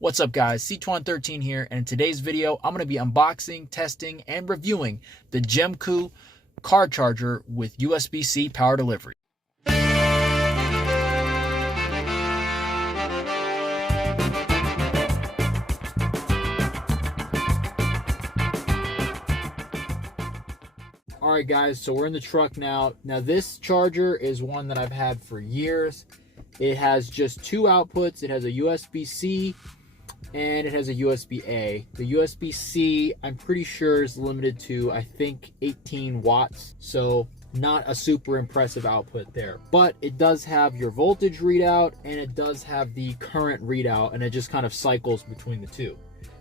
What's up guys, C2113 here, and in today's video I'm going to be unboxing, testing, and reviewing the GemCoo car charger with USB-C power delivery. Alright guys, so we're in the truck now. Now this charger is one that I've had for years. It has just two outputs. It has a USB-C and it has a USB-A. The USB-C, I'm pretty sure, is limited to, I think, 18 watts. So not a super impressive output there. But it does have your voltage readout and it does have the current readout, and it just kind of cycles between the two.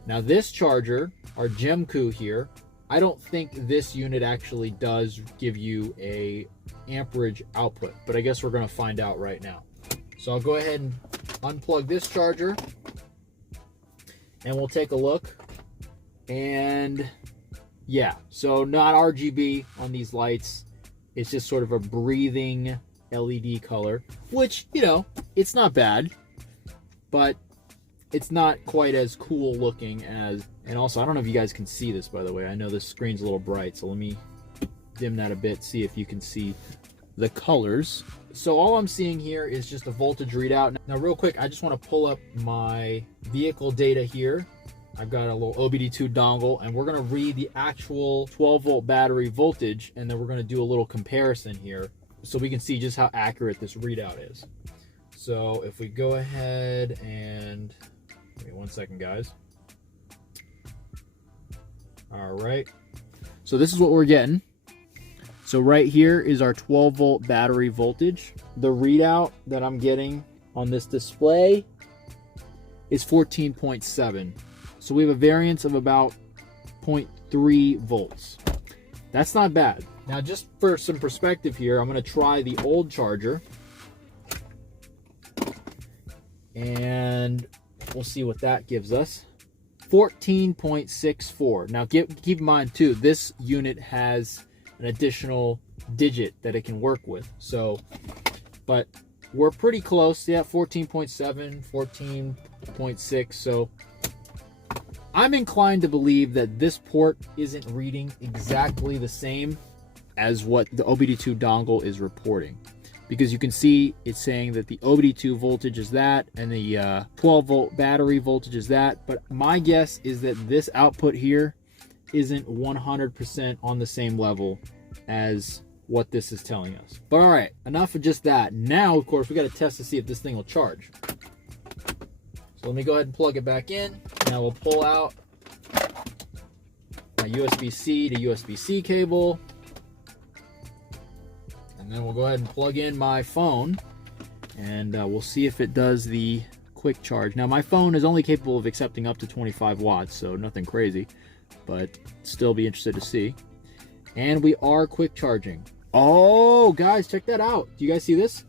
Now this charger, our GemCoo here, I don't think this unit actually does give you a amperage output, but I guess we're going to find out right now. So I'll go ahead and unplug this charger and we'll take a look. And yeah, so not RGB on these lights. It's just sort of a breathing LED color, which, you know, it's not bad, but it's not quite as cool looking as, and also I don't know if you guys can see this, by the way. I know this screen's a little bright, so let me dim that a bit, see if you can see the colors. So all I'm seeing here is just a voltage readout. Now real quick, I just want to pull up my vehicle data here. I've got a little OBD2 dongle, and we're going to read the actual 12-volt battery voltage, and then we're going to do a little comparison here so we can see just how accurate this readout is. So if we go ahead and, wait 1 second guys. All right, so this is what we're getting. So right here is our 12-volt battery voltage. The readout that I'm getting on this display is 14.7. So we have a variance of about 0.3 volts. That's not bad. Now just for some perspective here, I'm gonna try the old charger and we'll see what that gives us. 14.64. Now keep in mind too, this unit has an additional digit that it can work with. So, but we're pretty close. Yeah, 14.7, 14.6. So I'm inclined to believe that this port isn't reading exactly the same as what the OBD2 dongle is reporting, because you can see it's saying that the OBD2 voltage is that and the 12-volt battery voltage is that. But my guess is that this output here isn't 100% on the same level as what this is telling us. But all right, enough of just that. Now, of course, we got to test to see if this thing will charge. So let me go ahead and plug it back in. Now we'll pull out my USB-C to USB-C cable. And then we'll go ahead and plug in my phone, and we'll see if it does the quick charge. Now my phone is only capable of accepting up to 25 watts, so nothing crazy, but still be interested to see. And we are quick charging. Oh guys, check that out. Do you guys see this?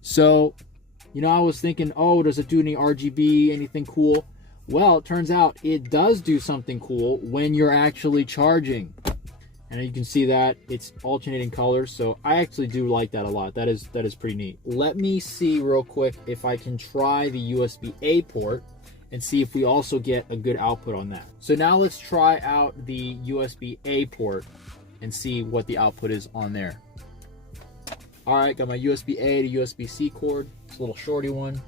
So, you know, I was thinking, oh, does it do any RGB, anything cool? Well, it turns out it does do something cool when you're actually charging. And you can see that it's alternating colors, so I actually do like that a lot. That is pretty neat. Let me see real quick if I can try the USB-A port and see if we also get a good output on that. So now let's try out the USB-A port and see what the output is on there. All right, got my USB-A to USB-C cord. It's a little shorty one.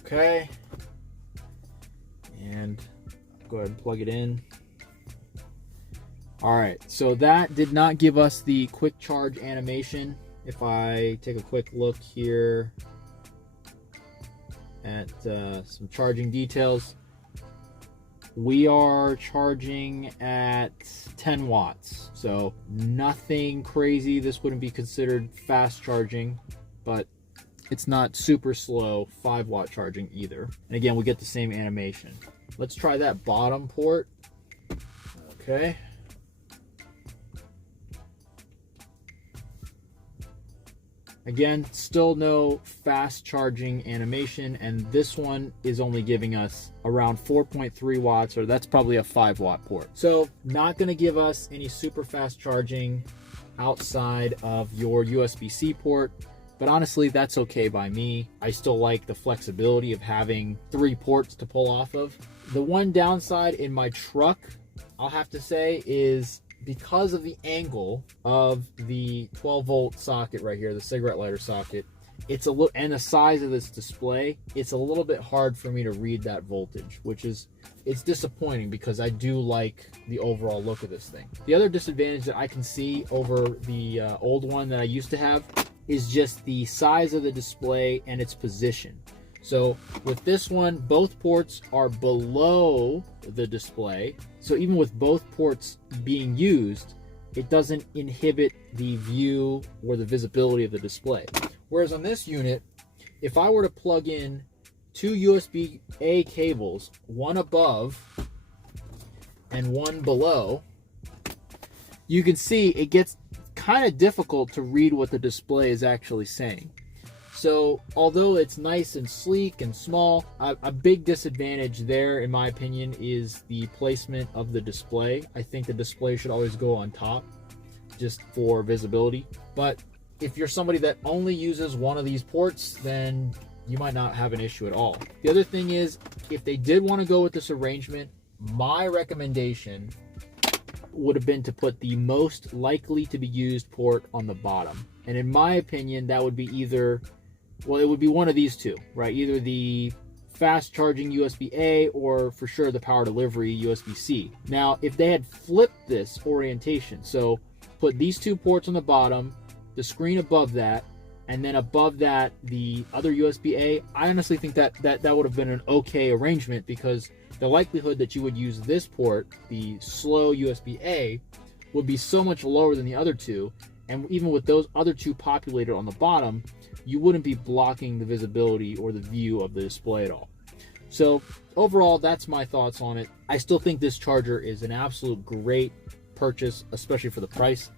Okay. And go ahead and plug it in. All right, so that did not give us the quick charge animation. If I take a quick look here at some charging details, we are charging at 10 watts. So nothing crazy. This wouldn't be considered fast charging, but it's not super slow 5-watt charging either. And again, we get the same animation. Let's try that bottom port. Okay. Again, still no fast charging animation, and this one is only giving us around 4.3 watts, or that's probably a 5-watt port. So not going to give us any super fast charging outside of your USB-C port. But honestly, that's okay by me. I still like the flexibility of having 3 ports to pull off of. The one downside in my truck, I'll have to say, is because of the angle of the 12-volt socket right here, the cigarette lighter socket, it's a little, and the size of this display, it's a little bit hard for me to read that voltage, which is, it's disappointing because I do like the overall look of this thing. The other disadvantage that I can see over the old one that I used to have is just the size of the display and its position. So with this one, both ports are below the display. So even with both ports being used, it doesn't inhibit the view or the visibility of the display. Whereas on this unit, if I were to plug in 2 USB-A cables, one above and one below, you can see it gets kind of difficult to read what the display is actually saying. So although it's nice and sleek and small, a big disadvantage there, in my opinion, is the placement of the display. I think the display should always go on top just for visibility. But if you're somebody that only uses one of these ports, then you might not have an issue at all. The other thing is, if they did want to go with this arrangement, my recommendation would have been to put the most likely to be used port on the bottom. And in my opinion, that would be either, well, it would be one of these two, right? Either the fast charging USB-A or for sure the power delivery USB-C. Now, if they had flipped this orientation, so put these 2 ports on the bottom, the screen above that, and then above that the other USB-A, I honestly think that would have been an okay arrangement, because the likelihood that you would use this port, the slow USB-A, would be so much lower than the other 2. And even with those other 2 populated on the bottom, you wouldn't be blocking the visibility or the view of the display at all. So overall, that's my thoughts on it. I still think this charger is an absolute great purchase, especially for the price.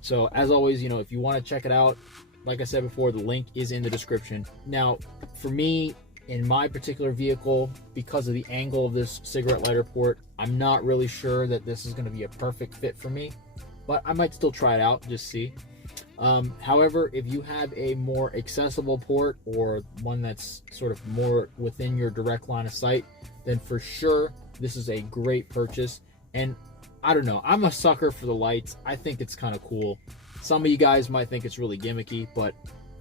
So as always, you know, if you want to check it out, like I said before, the link is in the description. Now, for me, in my particular vehicle, because of the angle of this cigarette lighter port, I'm not really sure that this is going to be a perfect fit for me, but I might still try it out, just see. However, if you have a more accessible port or one that's sort of more within your direct line of sight, then for sure, this is a great purchase. And I don't know, I'm a sucker for the lights. I think it's kind of cool. Some of you guys might think it's really gimmicky, but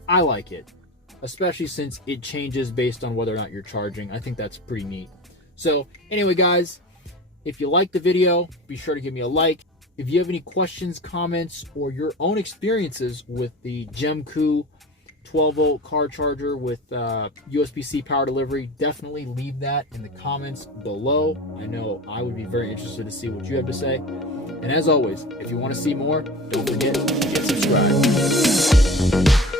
I like it, especially since it changes based on whether or not you're charging. I think that's pretty neat. So anyway, guys, if you liked the video, be sure to give me a like. If you have any questions, comments, or your own experiences with the GemCoo 12-volt car charger with USB-C power delivery, definitely leave that in the comments below. I know I would be very interested to see what you have to say. And as always, if you want to see more, don't forget to hit subscribe.